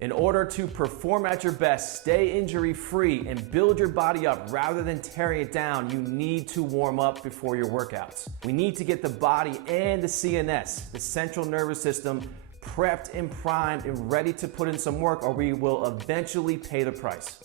In order to perform at your best, stay injury-free, and build your body up rather than tearing it down, you need to warm up before your workouts. We need to get the body and the CNS, the central nervous system, prepped and primed and ready to put in some work, or we will eventually pay the price.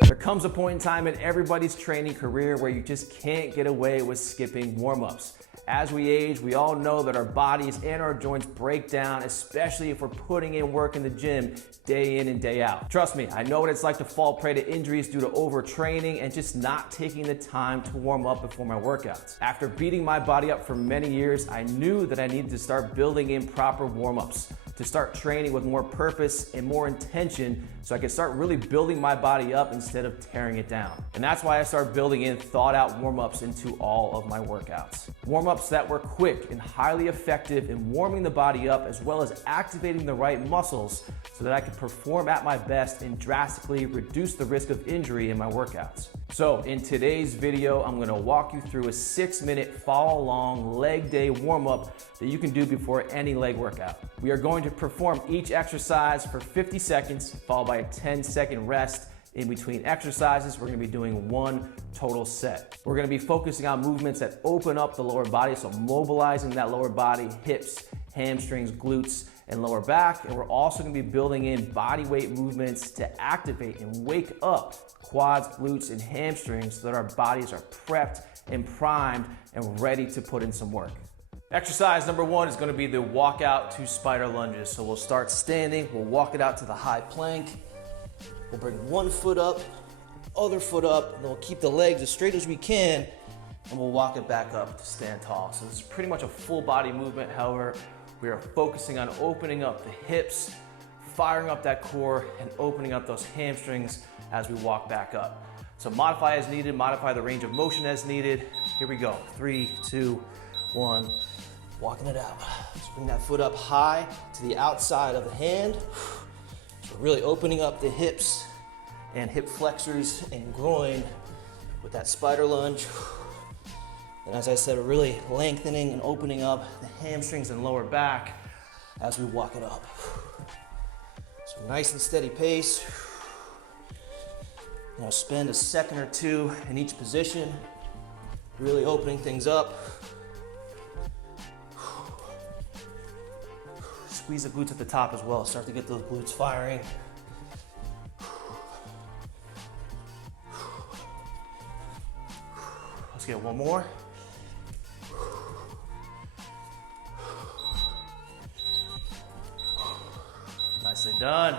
There comes a point in time in everybody's training career where you just can't get away with skipping warm-ups. As we age, we all know that our bodies and our joints break down, especially if we're putting in work in the gym day in and day out. Trust me, I know what it's like to fall prey to injuries due to overtraining and just not taking the time to warm up before my workouts. After beating my body up for many years, I knew that I needed to start building in proper warm-ups, to start training with more purpose and more intention so I could start really building my body up instead of tearing it down. And that's why I started building in thought out warm-ups into all of my workouts. Warm-ups that were quick and highly effective in warming the body up as well as activating the right muscles so that I could perform at my best and drastically reduce the risk of injury in my workouts. So in today's video, I'm gonna walk you through a 6-minute follow along leg day warm-up that you can do before any leg workout. We are going to perform each exercise for 50 seconds, followed by a 10-second rest. In between exercises, we're gonna be doing one total set. We're gonna be focusing on movements that open up the lower body, so mobilizing that lower body, hips, hamstrings, glutes, and lower back. And we're also gonna be building in body weight movements to activate and wake up quads, glutes, and hamstrings so that our bodies are prepped and primed and ready to put in some work. Exercise number one is gonna be the walkout to spider lunges. So we'll start standing, we'll walk it out to the high plank. We'll bring one foot up, other foot up, and then we'll keep the legs as straight as we can, and we'll walk it back up to stand tall. So this is pretty much a full body movement. However, we are focusing on opening up the hips, firing up that core, and opening up those hamstrings as we walk back up. So modify as needed, modify the range of motion as needed. Here we go, 3, 2, 1, walking it out. Let's bring that foot up high to the outside of the hand. So really opening up the hips and hip flexors and groin with that spider lunge. And as I said, really lengthening and opening up the hamstrings and lower back as we walk it up. So nice and steady pace. Now spend a second or two in each position, really opening things up. Squeeze the glutes at the top as well. Start to get those glutes firing. Let's get one more. Nicely done.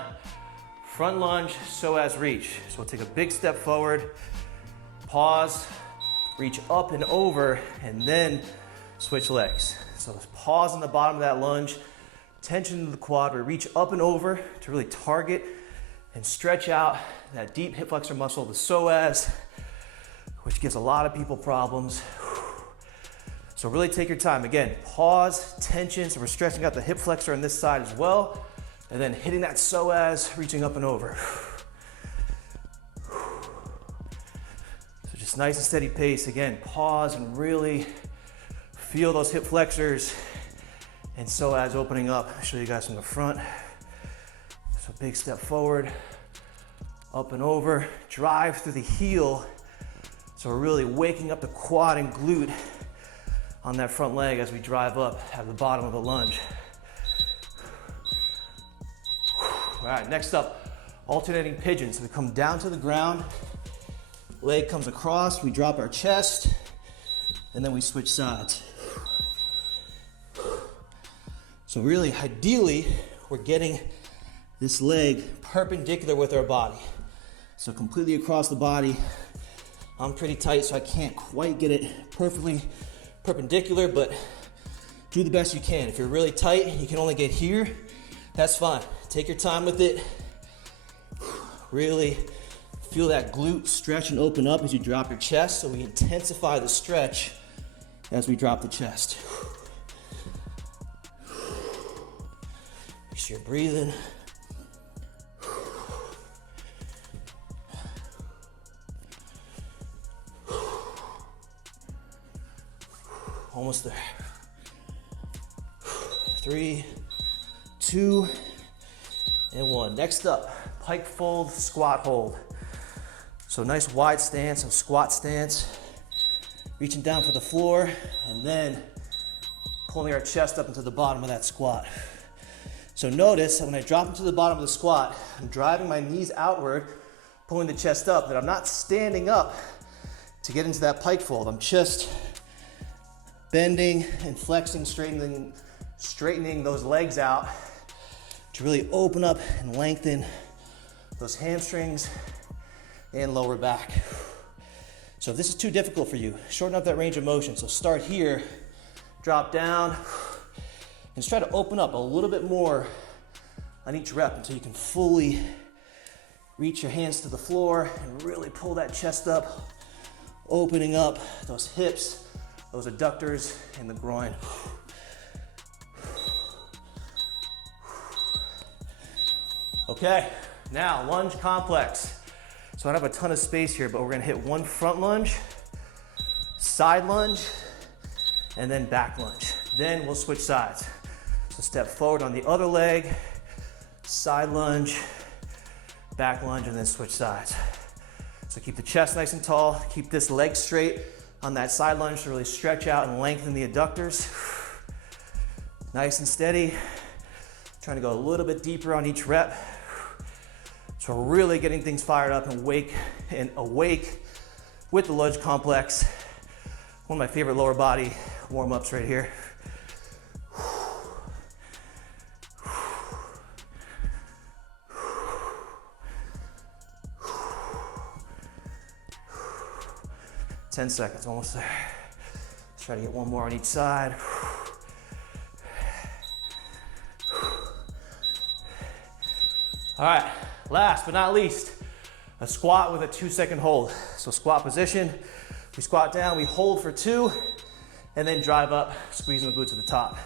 Front lunge, psoas reach. So we'll take a big step forward, pause, reach up and over, and then switch legs. So let's pause on the bottom of that lunge. Tension to the quad, we reach up and over to really target and stretch out that deep hip flexor muscle, the psoas, which gives a lot of people problems. So really take your time. Again, pause, tension, so we're stretching out the hip flexor on this side as well, and then hitting that psoas, reaching up and over. So just nice and steady pace. Again, pause and really feel those hip flexors. And psoas opening up. I'll show you guys from the front. So big step forward, up and over, drive through the heel. So we're really waking up the quad and glute on that front leg as we drive up at the bottom of the lunge. All right, next up, alternating pigeons. So we come down to the ground, leg comes across, we drop our chest, and then we switch sides. So really, ideally, we're getting this leg perpendicular with our body. So completely across the body. I'm pretty tight, so I can't quite get it perfectly perpendicular, but do the best you can. If you're really tight, you can only get here, that's fine. Take your time with it. Really feel that glute stretch and open up as you drop your chest, so we intensify the stretch as we drop the chest. Make sure you're breathing. Almost there. 3, 2, and 1. Next up, pike fold, squat hold. So nice wide stance, so squat stance, reaching down for the floor, and then pulling our chest up into the bottom of that squat. So notice that when I drop into the bottom of the squat, I'm driving my knees outward, pulling the chest up, but I'm not standing up to get into that pike fold. I'm just bending and flexing, straightening those legs out to really open up and lengthen those hamstrings and lower back. So if this is too difficult for you, shorten up that range of motion. So start here, drop down, and just try to open up a little bit more on each rep until you can fully reach your hands to the floor and really pull that chest up, opening up those hips, those adductors, and the groin. Okay, now lunge complex. So I don't have a ton of space here, but we're gonna hit one front lunge, side lunge, and then back lunge. Then we'll switch sides. So step forward on the other leg, side lunge, back lunge, and then switch sides. So keep the chest nice and tall, keep this leg straight on that side lunge to really stretch out and lengthen the adductors. Nice and steady. Trying to go a little bit deeper on each rep. So we're really getting things fired up and awake with the lunge complex. One of my favorite lower body warm-ups right here. 10 seconds, almost there. Let's try to get one more on each side. All right, last but not least, a squat with a 2-second hold. So squat position, we squat down, we hold for 2, and then drive up, squeezing the glutes at the top.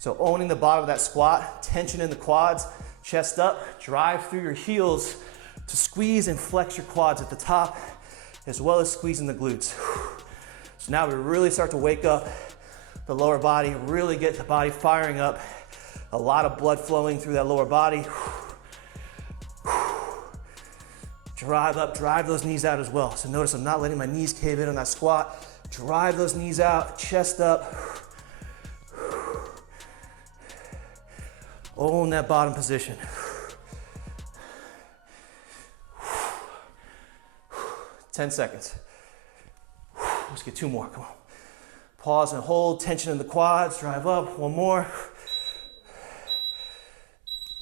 So owning the bottom of that squat, tension in the quads, chest up, drive through your heels to squeeze and flex your quads at the top, as well as squeezing the glutes. So now we really start to wake up the lower body, really get the body firing up, a lot of blood flowing through that lower body. Drive up, drive those knees out as well. So notice I'm not letting my knees cave in on that squat. Drive those knees out, chest up. Own that bottom position. 10 seconds. Let's get 2 more, come on. Pause and hold, tension in the quads, drive up, 1 more.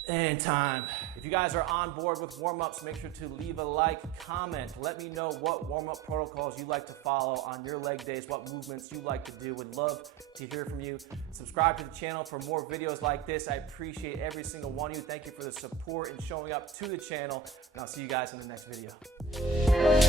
And time. If you guys are on board with warm-ups, make sure to leave a like, comment. Let me know what warm-up protocols you like to follow on your leg days, what movements you like to do. Would love to hear from you. Subscribe to the channel for more videos like this. I appreciate every single one of you. Thank you for the support and showing up to the channel, and I'll see you guys in the next video.